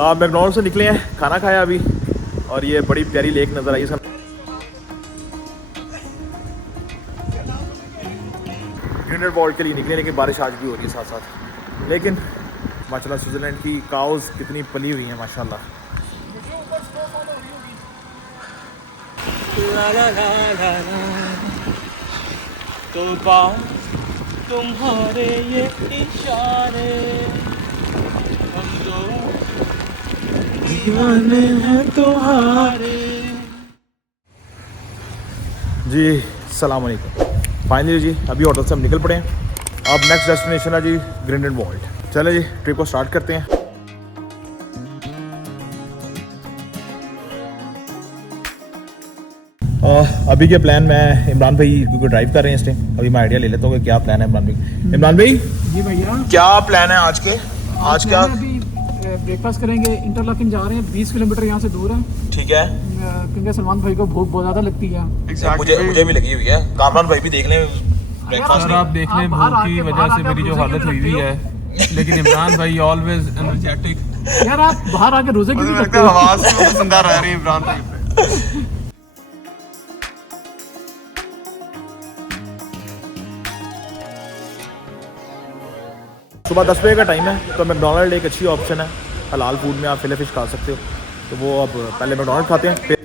McDonald से निकले हैं, खाना खाया अभी, और ये बड़ी प्यारी लेक नज़र आई। ग्रिंडेलवाल्ड वॉल्ट के लिए निकले, लेकिन बारिश आज भी हो रही है साथ साथ। लेकिन माशाल्लाह स्विट्ज़रलैंड की काउज़ कितनी पली हुई हैं माशाल्लाह। तो तुम्हारे ये इशारे, हम दो दीवाने हैं तुम्हारे। जी सलाम अलैकुम। फाइनली जी अभी होटल से हम निकल पड़े हैं। अब नेक्स्ट डेस्टिनेशन है जी ग्रिंडेलवाल्ड। चले जी ट्रिप को स्टार्ट करते हैं। अभी के प्लान, मैं इमरान भाई क्योंकि ड्राइव कर रहे हैं इस टाइम, अभी मैं आइडिया ले लेता हूँ कि क्या प्लान है इमरान भाई। इमरान भाई जी भैया, क्या प्लान है आज के? आज क्या अभी ब्रेकफास्ट करेंगे। इंटरलॉकिंग जा रहे हैं, 20 किलोमीटर यहाँ से दूर है। ठीक है, क्योंकि सलमान भाई को भूख बहुत ज़्यादा लगती है। मुझे भी लगी हुई है। कामरान भाई भी देख लें ब्रेकफास्ट। सर आप देख लें, भूख की वजह से मेरी जो हालत हुई हुई है, लेकिन इमरान भाई ऑलवेज एनर्जेटिक। यार आप बाहर आके रोजे क्यों नहीं रखते हो? आवाज में जिंदा रह रही है इमरान भाई। सुबह 10 बजे का टाइम है, तो मैकडॉनल्ड एक अच्छी ऑप्शन है। हलाल फूड में आप फिले फिश खा सकते हो, तो वो अब पहले मैकडॉनल्ड खाते हैं फिर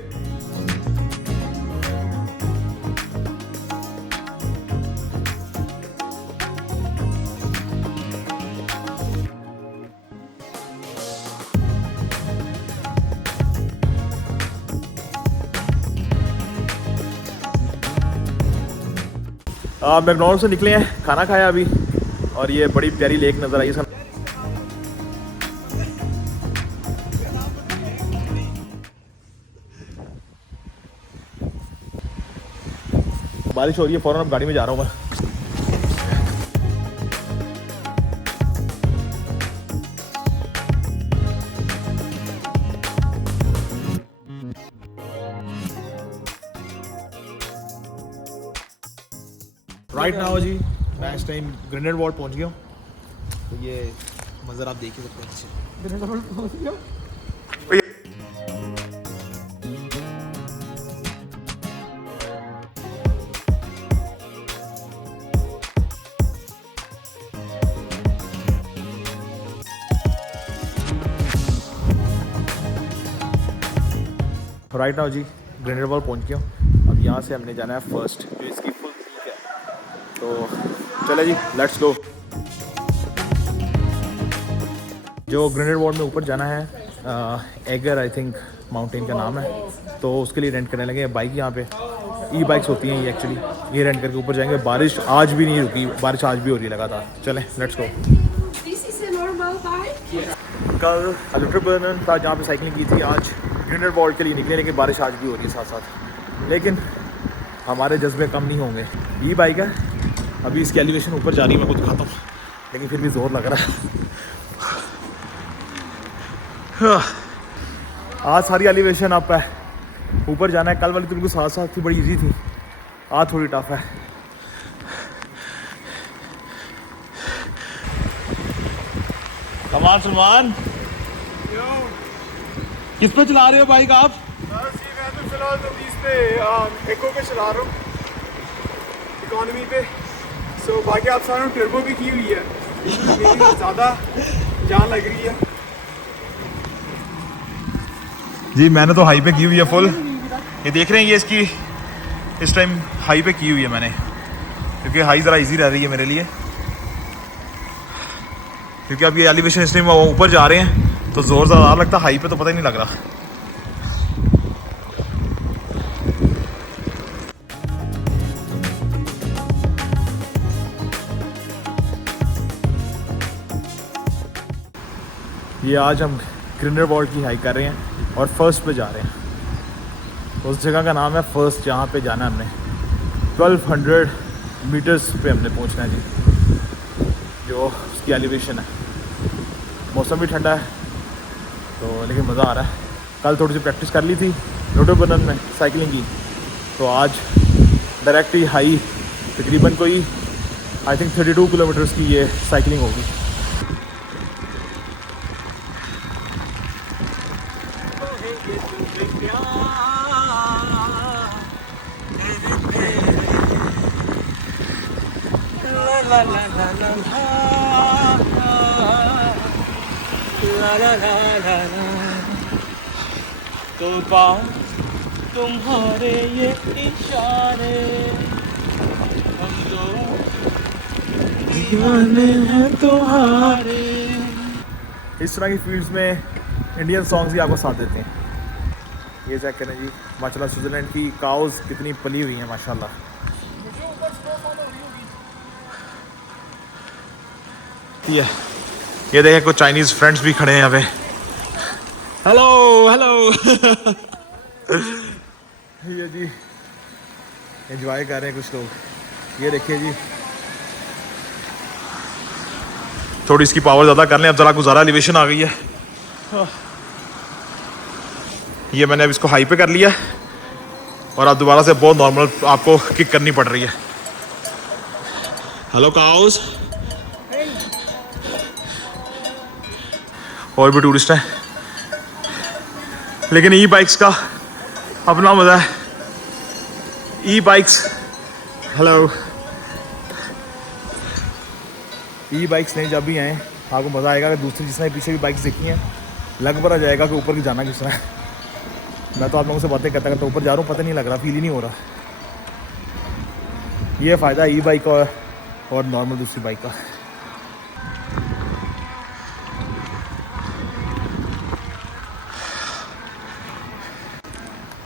मैकडॉनल्ड से निकले हैं, खाना खाया अभी, और ये बड़ी प्यारी लेक नज़र आई। बारिश हो रही है, फ़ौरन अब गाड़ी में जा रहा हूँ मैं। राइट नाउ जी मैं इस टाइम ग्रिंडेलवाल्ड पहुँच गया हूँ। तो ये मंजर आप देख ही सकते हैं। राइट नाउ जी ग्रिंडेलवाल्ड पहुँच गया हूँ। अब यहाँ से हमने जाना है फर्स्ट, जो इसकी फुल पीक है। तो चले जी लेट्स गो। जो ग्रिंडेलवाल्ड में ऊपर जाना है, एगर आई थिंक माउंटेन का नाम है, तो उसके लिए रेंट करने लगे बाइक। यहाँ पे ई बाइक्स होती हैं ये एक्चुअली, ये रेंट करके ऊपर जाएंगे। बारिश आज भी नहीं रुकी, बारिश आज भी हो रही है लगातार। चलें लेट्स गो। कल अल्ट्राबर्नन था जहाँ पे साइकिलिंग की थी, आज ग्रिंडेलवाल्ड के लिए निकले, लेकिन बारिश आज भी हो रही है साथ साथ। लेकिन हमारे जज्बे कम नहीं होंगे। ई बाइक है, अभी इसकी एलिवेशन ऊपर जा रही है, मैं को दिखाता हूँ, लेकिन फिर भी ज़ोर लग रहा है। आज सारी एलिवेशन अप है, ऊपर जाना है। कल वाली तो बिल्कुल साथ साथ थी, बड़ी इजी थी। आज थोड़ी टफ है। कमाल सलमान, किस पे चला रहे हो बाइक आप? मैं तो फिलहाल तो 20 पे एको पे चला रहा हूँ, इकोनॉमी पे। सो बाकी आप सारों टर्बो भी की हुई है, इसमें ज़्यादा जान लग रही है। जी मैंने तो हाई पे की हुई है फुल। ये देख रहे हैं, ये इसकी इस टाइम हाई पे की हुई है मैंने, क्योंकि हाई ज़रा इजी रह रही है मेरे लिए। क्योंकि अब ये एलिवेशन इस टाइम ऊपर जा रहे हैं, तो ज़ोर ज़्यादा लगता है। हाई पे तो पता ही नहीं लग रहा। ये आज हम ग्रिंडेलवाल्ड की हाइक कर रहे हैं और फर्स्ट पे जा रहे हैं। उस जगह का नाम है फर्स्ट, जहाँ पे जाना है हमने। 1200 मीटर्स पे हमने पहुँचना है जी, जो उसकी एलिवेशन है। मौसम भी ठंडा है, तो लेकिन मज़ा आ रहा है। कल थोड़ी सी प्रैक्टिस कर ली थी अल्ट्राबर्नन में साइकिलिंग की, तो आज डायरेक्ट ही हाई तकरीबन कोई आई थिंक 32 किलोमीटर्स की ये साइकिलिंग होगी। तो बात तुम्हारे ये इशारे हम दो दीवाने हैं तुम्हारे। इस तरह की फील्ड्स में इंडियन सॉन्ग्स ही आपको साथ देते हैं। ये चेक करें जी, माशाल्लाह स्विट्ज़रलैंड की काउज कितनी पली हुई हैं माशाल्लाह। ये देखें कुछ चाइनीज़ फ्रेंड्स भी खड़े हैं यहाँ पे। Hello hello. ये जी एंजॉय कर रहे हैं कुछ लोग। ये देखिए जी, थोड़ी इसकी पावर ज़्यादा कर लें। अब ज़रा गुजारा एलिवेशन आ गई है। ये मैंने अब इसको हाई पे कर लिया और अब दोबारा से बहुत नॉर्मल आपको किक करनी पड़ रही है। Hello cows. और भी टूरिस्ट हैं, लेकिन ई बाइक्स का अपना मज़ा है। ई बाइक्स, हेलो। ई बाइक्स नहीं जब भी आए आपको मज़ा आएगा। कि दूसरी जिसने पीछे भी बाइक्स देखी हैं लग पड़ा जाएगा कि ऊपर की जाना किस तरह है। मैं तो आप लोगों से बातें करता करता ऊपर जा रहा हूँ, पता नहीं लग रहा, फील ही नहीं हो रहा। ये फ़ायदा ई बाइक और नॉर्मल दूसरी बाइक का।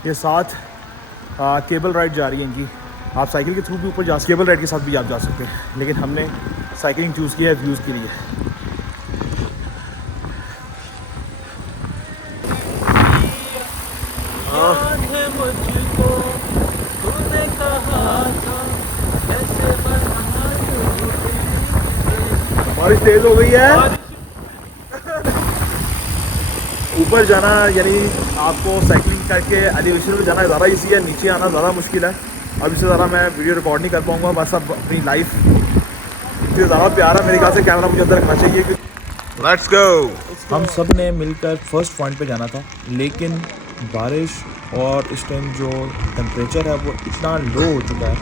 ये साथ केबल राइड जा रही है इनकी। आप साइकिल के थ्रू भी ऊपर जा सकते, केबल राइड के साथ भी आप जा सकते हैं, लेकिन हमने साइकिलिंग चूज़ किया है व्यूज़ के लिए। बारिश तेज़ हो गई है। ऊपर जाना यानी आपको साइकिलिंग करके एलिवेशन में जाना ज़्यादा इजी है, नीचे आना ज़्यादा मुश्किल है। अब इससे ज़्यादा मैं वीडियो रिकॉर्ड नहीं कर पाऊँगा। बस अब अपनी लाइफ इतनी ज़्यादा प्यारा मेरे ख्याल से कैमरा मुझे अंदर रखना चाहिए। Let's go. हम सब ने मिलकर फर्स्ट पॉइंट पे जाना था, लेकिन बारिश और इस टाइम जो टेम्परेचर है वो इतना लो हो चुका है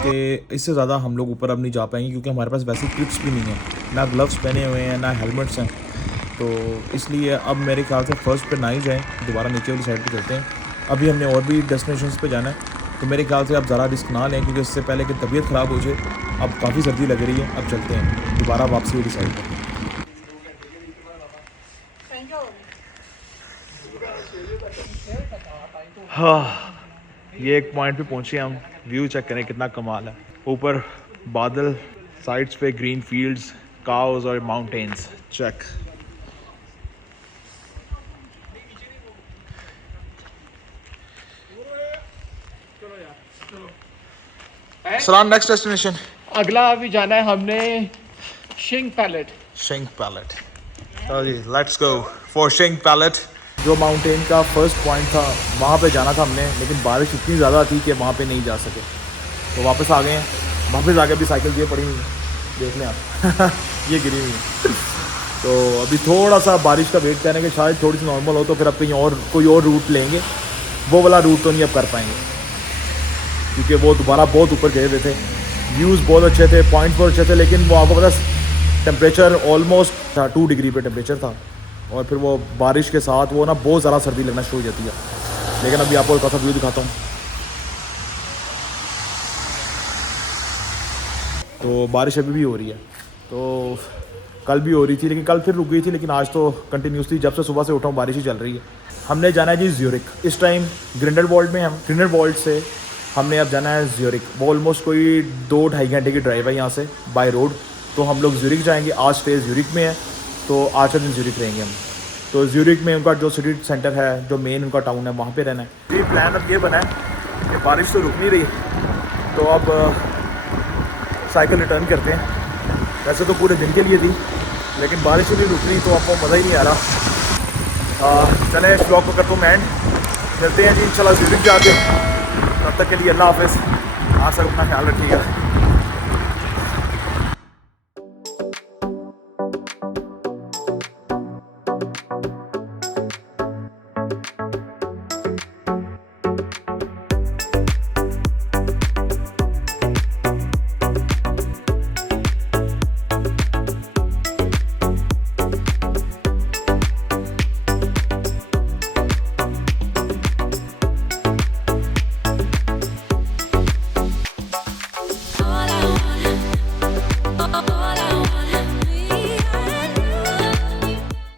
कि इससे ज़्यादा हम लोग ऊपर अब नहीं जा पाएंगे, क्योंकि हमारे पास वैसे क्लिप्स भी नहीं है, ना ग्लव्स पहने हुए हैं, ना हेलमेट्स हैं। तो इसलिए अब मेरे ख्याल से फर्स्ट पे ना ही जाएँ, दोबारा नीचे वाली साइड पे चलते हैं। अभी हमने और भी डेस्टिनेशंस पे जाना है, तो मेरे ख्याल से अब ज़्यादा रिस्क ना लें, क्योंकि इससे पहले कि तबीयत ख़राब हो जाए। अब काफ़ी सर्दी लग रही है, अब चलते हैं दोबारा वापसी वाली साइड पर। हाँ, ये एक पॉइंट पे पहुँचे हम। व्यू चेक करें कितना कमाल है। ऊपर बादल, साइड्स पे ग्रीन फील्ड्स, काउज और माउंटेन्स। चेक। सलाम, नेक्स्ट डेस्टिनेशन। अगला अभी जाना है हमने शिंग पैलेट। शिंग पैलेट। चलो जी, लेट्स गो फॉर शिंग पैलेट। जो माउंटेन का फर्स्ट पॉइंट था वहाँ पे जाना था हमने, लेकिन बारिश इतनी ज़्यादा थी कि वहाँ पे नहीं जा सके, तो वापस आ गए हैं। वापस आके भी साइकिल ये पड़ी हुई है, देख लें आप। ये गिरी हुई है। तो अभी थोड़ा सा बारिश का वेट करेंगे, शायद थोड़ी सी नॉर्मल हो तो फिर अब कहीं और कोई और रूट लेंगे। वो वाला रूट तो नहीं अब कर पाएंगे, क्योंकि वो दोबारा बहुत ऊपर गए हुए थे। व्यूज़ बहुत अच्छे थे, पॉइंट बहुत अच्छे थे, लेकिन वो आपको पता टेम्परेचर ऑलमोस्ट 2 डिग्री पे टेम्परेचर था, और फिर वो बारिश के साथ वो ना बहुत ज़्यादा सर्दी लगना शुरू हो जाती है। लेकिन अभी आपको एक ऐसा व्यू दिखाता हूँ। तो बारिश अभी भी हो रही है, तो कल भी हो रही थी, लेकिन कल फिर रुक गई थी, लेकिन आज तो कंटिन्यूसली जब से सुबह से उठा हूँ बारिश ही चल रही है। हमने जाना है जी ज्यूरिक। इस टाइम ग्रिंडेलवाल्ड में हम। ग्रिंडेलवाल्ड से हमने अब जाना है ज्यूरिक। वो ऑलमोस्ट कोई 2-2.5 घंटे की ड्राइव है यहाँ से बाय रोड। तो हम लोग ज्यूरिक जाएंगे। आज स्टे ज्यूरिक में है, तो आज का दिन ज्यूरिक रहेंगे हम। तो ज्यूरिक में उनका जो सिटी सेंटर है, जो मेन उनका टाउन है, वहाँ पे रहना है। ये प्लान अब ये बना है कि बारिश तो रुक नहीं रही, तो अब साइकिल रिटर्न करते हैं। वैसे तो पूरे दिन के लिए थी, लेकिन बारिश ही नहीं रुक रही, तो आपको मज़ा ही नहीं आ रहा। चले इस ब्लॉग को करता हूँ मैं एंड। मिलते हैं जी इंशाल्लाह ज्यूरिक जाके। तब तक के लिए अल्लाह हाफ़िज़। आप सब अपना ख्याल रखिएगा।